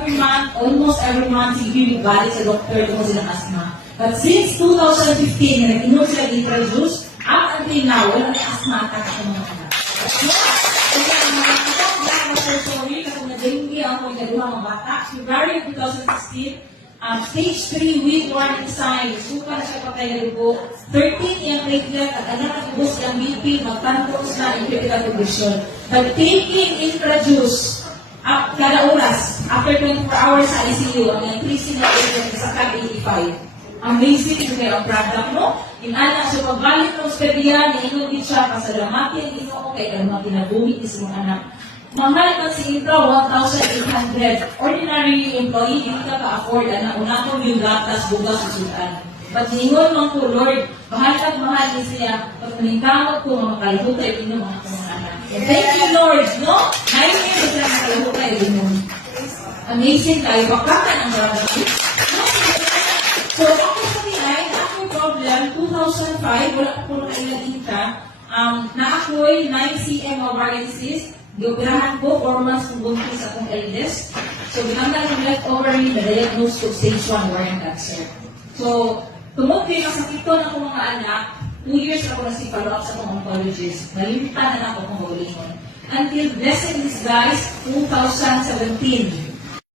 every month, almost every month, sige, balik sa doctor kung silang asthma. But since 2015, na nag-inom sila introduce, up until now, walang asthma attack sa mga anak. Kaya ang mga anak, sorry, kasi na-dengue ako yung galuha mga bata. February 2016, stage 3, week 1 sign. Suka na siya patay na dugo. 13 yung platelet at anak at ubos yung BP, magtantos na in critical condition. But taking introduce, kada oras, after 24 hours sa ICU, ang increasing na sa CAG 85. Amazing ito kayo ang product, no? Inanak siya pagbalik ng ospedya, niinom din siya, pasalamati, inom ko kay alam mga tinabumit is mga anak. Mahal man si Intra, 1,800. Ordinary employee, hindi ka ka-afford, unakon yung gatas, bugas, susutan. But ningon man ko, Lord, mahal ni siya, pag maningkamot ko, mga kalahuta, inom ang mga anak. Thank you, Lord, no? 9 years sila mga kalahuta, inom. Amazing tayo, bakakan ang marami. So, ako sa nilay, ako problem, 2005, wala ko na kailan ka, na ako'y 9 cm ovarian cyst, dioperahan ko, 4 months kung buntis akong eldest. So, binanggal yung leftover me, na-diagnose ko stage 1 ovarian cancer. So, tungkol kayo sa sakit ko ng akong mga anak, 2 years ako na si follow up sa akong oncologist. Nalimitahan na ako kung hulingon. Until blessing this guys, 2017.